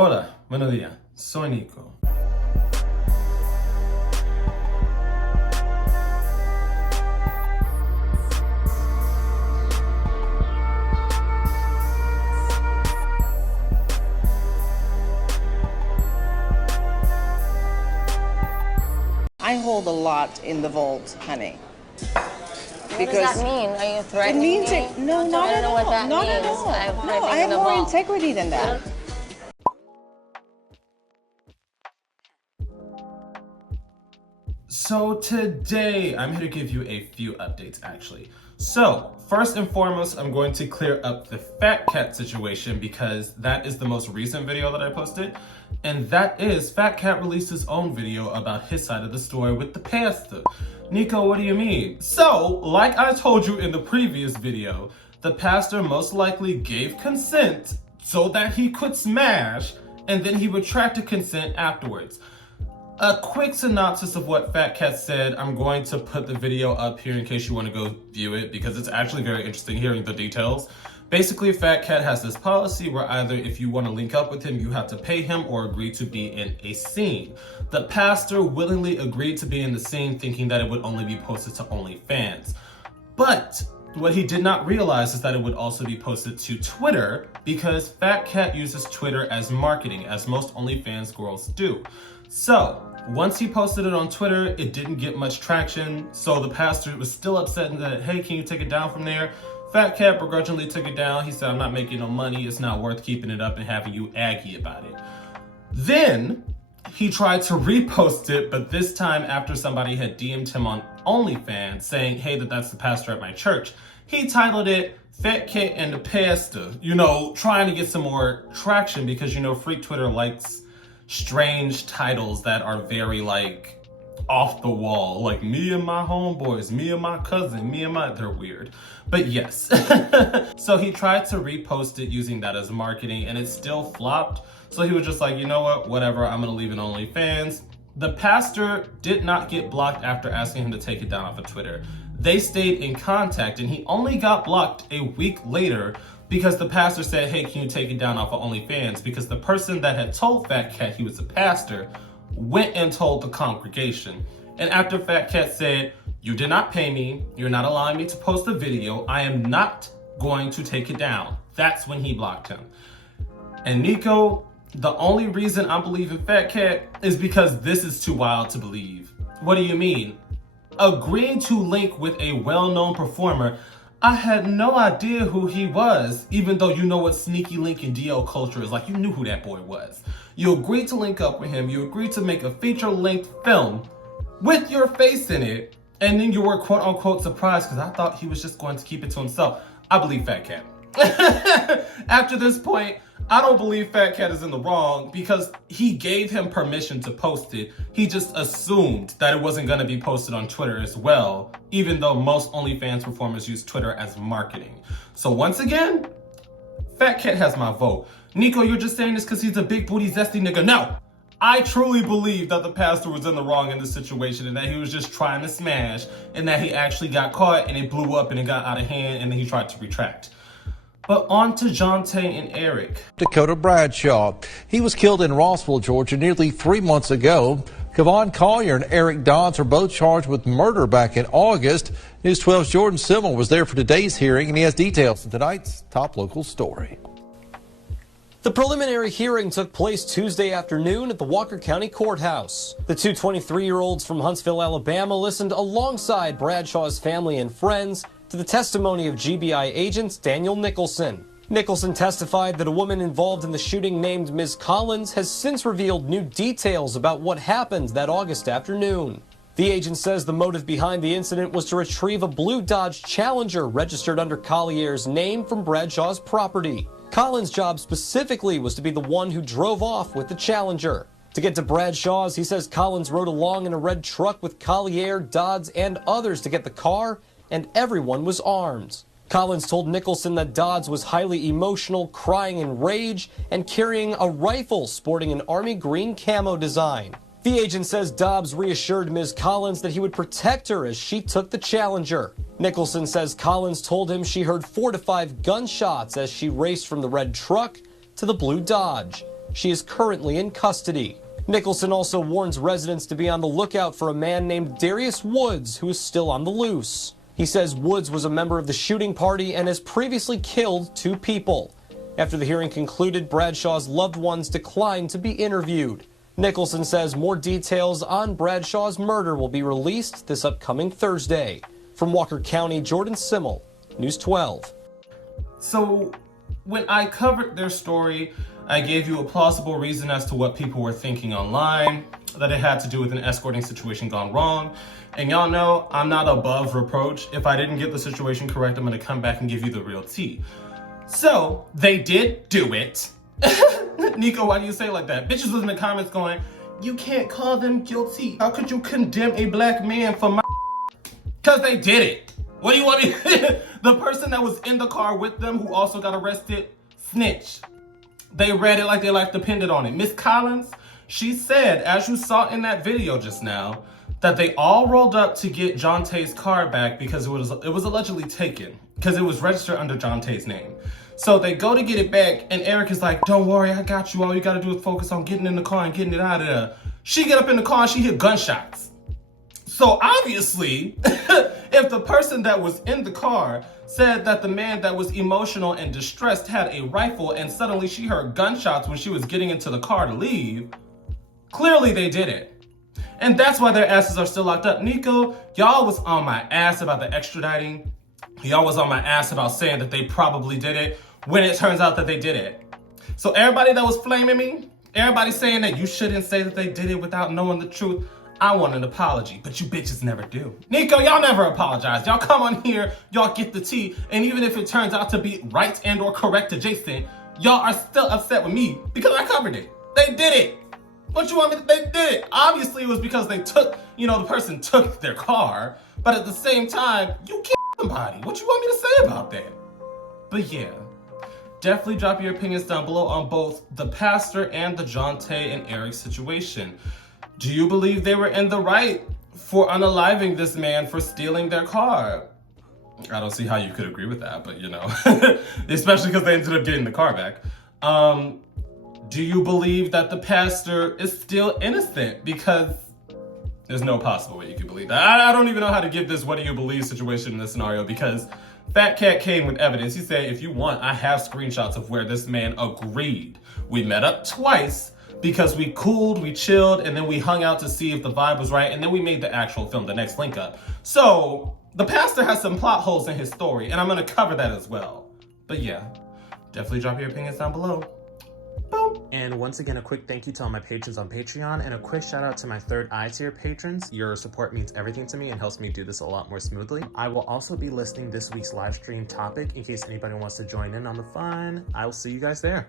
Hola, buenos días. Soy Nico. I hold a lot in the vault, honey. What does that mean? Are you threatening me? No, not at all. Not at all. No, I have more integrity than that. So today, I'm here to give you a few updates actually. So, first and foremost, I'm going to clear up the Fat Cat situation because that is the most recent video that I posted. And that is, Fat Cat released his own video about his side of the story with the pastor. Nico, what do you mean? So, like I told you in the previous video, the pastor most likely gave consent so that he could smash, and then he retracted consent afterwards. A quick synopsis of what Fat Cat said. I'm going to put the video up here in case you want to go view it because it's actually very interesting hearing the details. Basically, Fat Cat has this policy where either if you want to link up with him, you have to pay him or agree to be in a scene. The pastor willingly agreed to be in the scene thinking that it would only be posted to OnlyFans. But what he did not realize is that it would also be posted to Twitter because Fat Cat uses Twitter as marketing, as most OnlyFans girls do. So, once he posted it on Twitter, it didn't get much traction, so the pastor was still upset and said, hey, can you take it down from there? Fat Cat begrudgingly took it down. He said, I'm not making no money, it's not worth keeping it up and having you aggy about it. Then, he tried to repost it, but this time after somebody had DM'd him on OnlyFans saying, hey, that's the pastor at my church. He titled it, Fat Cat and the Pastor, trying to get some more traction because, Freak Twitter likes strange titles that are very off the wall, like me and my homeboys, me and my cousin, they're weird, but yes. So he tried to repost it using that as marketing and it still flopped. So he was just like, you know what, whatever, I'm gonna leave it on OnlyFans. The pastor did not get blocked after asking him to take it down off of Twitter. They stayed in contact and he only got blocked a week later because the pastor said, hey, can you take it down off of OnlyFans? Because the person that had told Fat Cat he was a pastor went and told the congregation. And after Fat Cat said, you did not pay me, you're not allowing me to post a video, I am not going to take it down. That's when he blocked him. And Nico, the only reason I believe in Fat Cat is because this is too wild to believe. What do you mean? Agreeing to link with a well-known performer, I had no idea who he was, even though you know what sneaky link in DL culture is like. You knew who that boy was. You agreed to link up with him. You agreed to make a feature-length film with your face in it, and then you were quote-unquote surprised because I thought he was just going to keep it to himself. I believe Fat Cat. After this point, I don't believe Fat Cat is in the wrong because he gave him permission to post it. He just assumed that it wasn't going to be posted on Twitter as well, even though most OnlyFans performers use Twitter as marketing. So once again, Fat Cat has my vote. Nico, you're just saying this because he's a big booty zesty nigga. No! I truly believe that the pastor was in the wrong in this situation and that he was just trying to smash and that he actually got caught and it blew up and it got out of hand and then he tried to retract. But on to Johntae and Eric. Dakota Bradshaw. He was killed in Rossville, Georgia, nearly 3 months ago. Kevon Collier and Eric Dodds are both charged with murder back in August. News 12's Jordan Simmel was there for today's hearing, and he has details in tonight's top local story. The preliminary hearing took place Tuesday afternoon at the Walker County Courthouse. The two 23-year-olds from Huntsville, Alabama listened alongside Bradshaw's family and friends to the testimony of GBI agent Daniel Nicholson. Nicholson testified that a woman involved in the shooting named Ms. Collins has since revealed new details about what happened that August afternoon. The agent says the motive behind the incident was to retrieve a blue Dodge Challenger registered under Collier's name from Bradshaw's property. Collins' job specifically was to be the one who drove off with the Challenger. To get to Bradshaw's, he says Collins rode along in a red truck with Collier, Dodds, and others to get the car, and everyone was armed. Collins told Nicholson that Dodds was highly emotional, crying in rage, and carrying a rifle sporting an army green camo design. The agent says Dobbs reassured Ms. Collins that he would protect her as she took the Challenger. Nicholson says Collins told him she heard 4 to 5 gunshots as she raced from the red truck to the blue Dodge. She is currently in custody. Nicholson also warns residents to be on the lookout for a man named Darius Woods, who is still on the loose. He says Woods was a member of the shooting party and has previously killed 2 people. After the hearing concluded, Bradshaw's loved ones declined to be interviewed. Nicholson says more details on Bradshaw's murder will be released this upcoming Thursday. From Walker County, Jordan Simmel, News 12. So, when I covered their story, I gave you a plausible reason as to what people were thinking online, that it had to do with an escorting situation gone wrong. And y'all know I'm not above reproach. If I didn't get the situation correct, I'm gonna come back and give you the real tea. So, they did do it. Nico, why do you say it like that? Bitches was in the comments going, you can't call them guilty. How could you condemn a black man for my... Because they did it. What do you want me to... The person that was in the car with them who also got arrested, snitch. They read it like their life depended on it. Miss Collins, she said, as you saw in that video just now, that they all rolled up to get Johntae's car back because it was allegedly taken, because it was registered under Johntae's name. So they go to get it back, and Eric is like, don't worry, I got you. All you gotta do is focus on getting in the car and getting it out of there. She get up in the car and she hear gunshots. So obviously, if the person that was in the car said that the man that was emotional and distressed had a rifle and suddenly she heard gunshots when she was getting into the car to leave, clearly they did it. And that's why their asses are still locked up. Nico, y'all was on my ass about the extraditing. Y'all was on my ass about saying that they probably did it when it turns out that they did it. So everybody that was flaming me, everybody saying that you shouldn't say that they did it without knowing the truth, I want an apology, but you bitches never do. Nico, y'all never apologize. Y'all come on here, y'all get the tea, and even if it turns out to be right and or correct adjacent, y'all are still upset with me because I covered it. They did it. What you want me to, they did it. Obviously it was because they took, the person took their car, but at the same time, you killed somebody. What you want me to say about that? But yeah, definitely drop your opinions down below on both the pastor and the Johntae and Eric situation. Do you believe they were in the right for unaliving this man for stealing their car? I don't see how you could agree with that, but especially because they ended up getting the car back. Do you believe that the pastor is still innocent? Because there's no possible way you can believe that. I don't even know how to give this what do you believe situation in this scenario, because Fat Cat came with evidence. He said, if you want, I have screenshots of where this man agreed. We met up twice, because we cooled, we chilled, and then we hung out to see if the vibe was right, and then we made the actual film, the next link up. So, the pastor has some plot holes in his story, and I'm gonna cover that as well. But yeah, definitely drop your opinions down below. Boom. And once again, a quick thank you to all my patrons on Patreon, and a quick shout out to my third eye tier patrons. Your support means everything to me and helps me do this a lot more smoothly. I will also be listing this week's live stream topic in case anybody wants to join in on the fun. I will see you guys there.